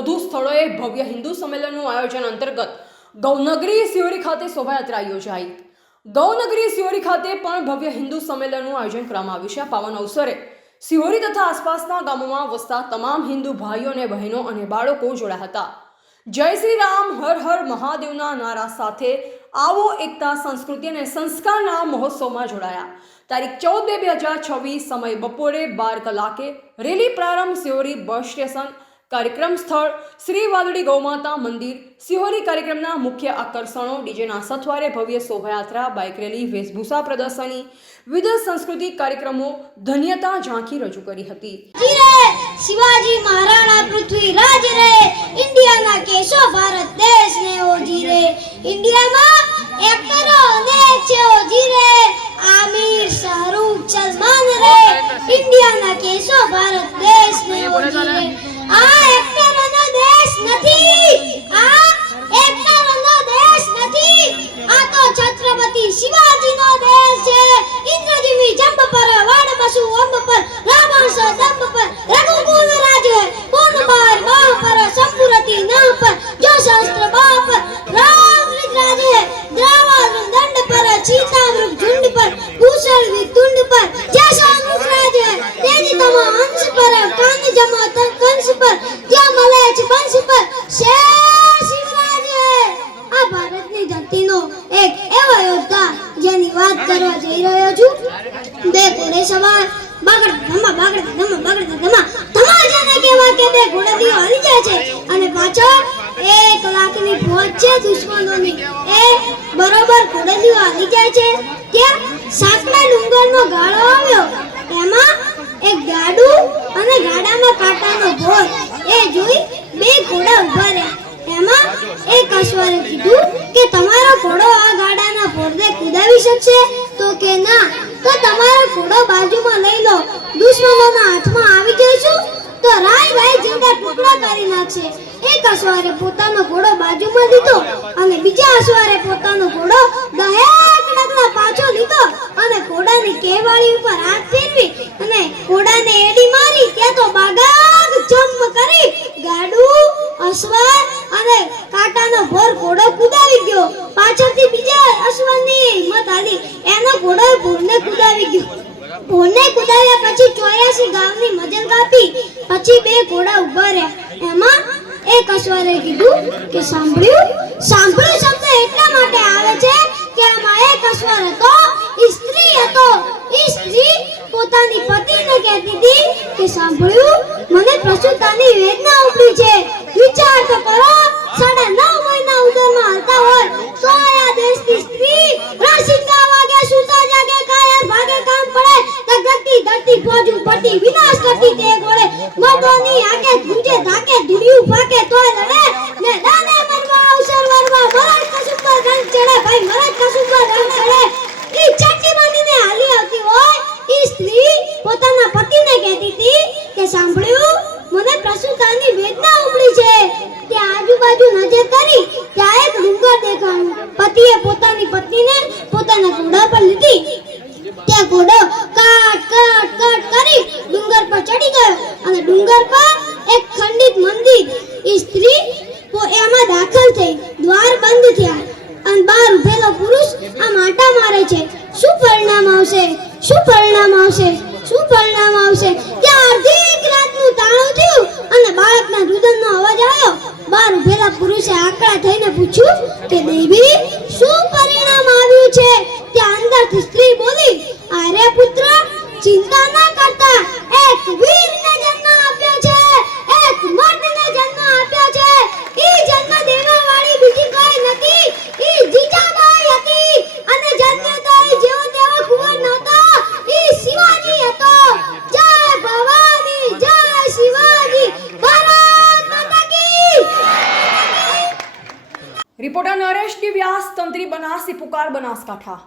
વધુ સ્થળોએ ભવ્ય હિન્દુ સંમેલનનું આયોજન અંતર્ગત ગૌનગરી સિહોરી ખાતે શોભાયાત્રા યોજાઈ। ગૌનગરી સિહોરી ખાતે પણ ભવ્ય હિન્દુ સંમેલનનું આયોજન કરવામાં આવ્યું છે। આ પાવન અવસરે સિહોરી તથા આસપાસના ગામોમાં વસતા તમામ હિન્દુ ભાઈઓ અને બહેનો અને બાળકો જોડાયા હતા। જય શ્રી રામ, હર હર મહાદેવના નારા સાથે આવો એકતા, સંસ્કૃતિ અને સંસ્કારના મહોત્સવમાં જોડાયા। તારીખ 14/2/2026 સમય બપોરે 12 કલાકે રેલી પ્રારંભ સિહોરી બસ સ્ટેશન। કાર્યક્રમ સ્થળ શ્રી વાલડી ગૌમાતા મંદિર સિહોરી। કાર્યક્રમના મુખ્ય આકર્ષણો ડીજેના સથવારે ભવ્ય શોભાયાત્રા, બાઇક રેલી, વેશભૂષા પ્રદર્શની, વિવિધ સાંસ્કૃતિક કાર્યક્રમો, ધન્યતા ઝાંખી રજૂ કરી હતી। शिवाजी महाराणा पृथ्वीराज रे, इंडिया ना केशव भारत देश ने ओजी रे, इंडिया में एक्टरो अनेक छे ओजी रे, आमिर, शाहरुख, सलमान रे, इंडिया ना केशव भारत देश ने ओजी रे। आ एक्टरो नो देश નથી, આ एक्टरो नो देश નથી, આ તો छत्रपति शिवाजी नो देश છે। इंद्रजीवी जंब पर वड बसु अंब पर, रावण सा दंब पर रघुकुल राज है। कौन बार मां पर संपुरति नाम पर, जो शास्त्र बाप राम राज है। द्रावण दंड पर चीतामृग झुंड पर, कुशल वितुंड पर जैसा राज है। तेजी तमा अंश पर कान जमा कंस पर, क्या मलेच वंश पर शेर शिवराज है। आ भारतनी धरतीनो एक एવો યોદ્ધા જેની વાત કરવા જઈ રહ્યો છું। બે ઘોડે સવાર બાગડતા ધમા ધમાજાને કહેવા કે બે ઘોડેલીઓ હારી જાય છે અને પાછળ 1 લાખની ફોજ છે દુશ્મનોની। એ બરોબર ઘોડેલીઓ હારી જાય છે ત્યાં સાંકડા ડુંગરનો ગાળો આવ્યો, એમાં એક ગાડું અને ગાડામાં કાંટાનો ભોર। એ જોઈ બે ઘોડા ઊભા રહ્યા। એમાં એક અશ્વરે કીધું કે તમારો ઘોડો આ ગાડાના ભોરને કુદાવી શકશે? તો કે ના। તો તમારો ઘોડો બાજુમાં લઈ લો, દુશ્મનોના હાથમાં આવી જઈશું તો રાય જીંદા ટુકડા કરી નાખશે। એક અશ્વરે પોતાનો ઘોડો બાજુમાં લીધો અને બીજા અશ્વરે પોતાનો ઘોડો 10 ડગલા પાછો લીધો અને ઘોડાની કેવાળી ઉપર હાથ ફેરવી અને ઘોડાને એડી મારી। ત્યાં તો બાગાગ જમ્પ કરી ગાડું, અશ્વર અને કાંટાનો ભોર ઘોડો કુદાવી ગયો। પાછળથી બીજા અશ્વરની હિંમત હારી, એનો ઘોડો ભોરને કુદાવી ગયો। ભોરને કુદાવ્યા પછી 84 ગામની મજલ કાપી। પછી બે ઘોડા ઊભા રહ્યા। એમાં એક અશ્વરે કીધું કે સાંભળ્યું શબ્દ એટલા માટે આવે છે કે આમાં એક અશ્વર હતો, સ્ત્રી હતો। સ્ત્રી પોતાની પતિને કહેતી હતી કે સાંભળ્યું, મને પ્રસૂતાની વેદના ઉપડી છે। વિચાર તો કરો, 9.5 મહિના ઉદરમાં હાલતા હોય તો આ દેશની સ્ત્રી રાશિકા વાગે, સુતા જાગે, કાયર ભાગે, કામ પડે, ધરતી ફોજ ઉપરથી વિનાશ કરતી તે ગોળે મગોની આકે ધૂજે ધાકે ધૂળિયું ફાકે તોય લડે ને દાને મરવા અવસર વરવા મરદ કસુંબર રંગ ચડે ભાઈ, મરદ કસુંબર રંગ ચડે। ઈ ચટ્ટી બનીને હાલી આવતી હોય ઈ સ્ત્રી પોતાના પતિને કહેતી હતી કે સાંભળ્યું, મને પ્રસૂતાની વેદના ઉપડી છે। ત્યાં આજુબાજુ નજર કરી ત્યાં એક ડુંગર દેખાણું। પતિએ પોતાની પત્નીને પોતાના ઘોડા પર લીધી। ત્યાં ઘોડો કાટ કરી ડુંગર પર ચડી ગયો અને ડુંગર પર એક ખંડિત મંદિર। સ્ત્રી એમાં દાખલ થઈ, દ્વાર બંધ થયા અને બહાર ઉભેલો પુરુષ આ માટા મારે છે। શું પરિણામ આવશે, શું પરિણામ આવશે, શું પરિણામ આવશે? ત્યાં અડધી રાતનું તાળું થયું અને બાળકના રુદનનો અવાજ આવ્યો। બહાર ઉભેલા પુરુષે આકળા થઈને પૂછ્યું કે દેવી, શું પરિણામ આવ્યું છે? ત્યાં અંદરથી સ્ત્રી બોલી, અરે પુત્ર, ચિંતા ના કરતા, એક વીરને જન્મ આપ્યો છે, એક મર્દને જન્મ આપ્યો છે। ઈ જન્મ દેવા વાળી બીજી કોઈ નથી, ઈ જીજાબાઈ હતી અને જન્મ્યો તો ઈ જેવો તેવો કુંવર નહોતો, ઈ શિવાજી હતો। જય ભવાની, જય શિવાજી, ભારત માતા કી। રિપોર્ટર નરેશ ડી વ્યાસ, તંત્રી બનાસી પુકાર, બનાસકાંઠા।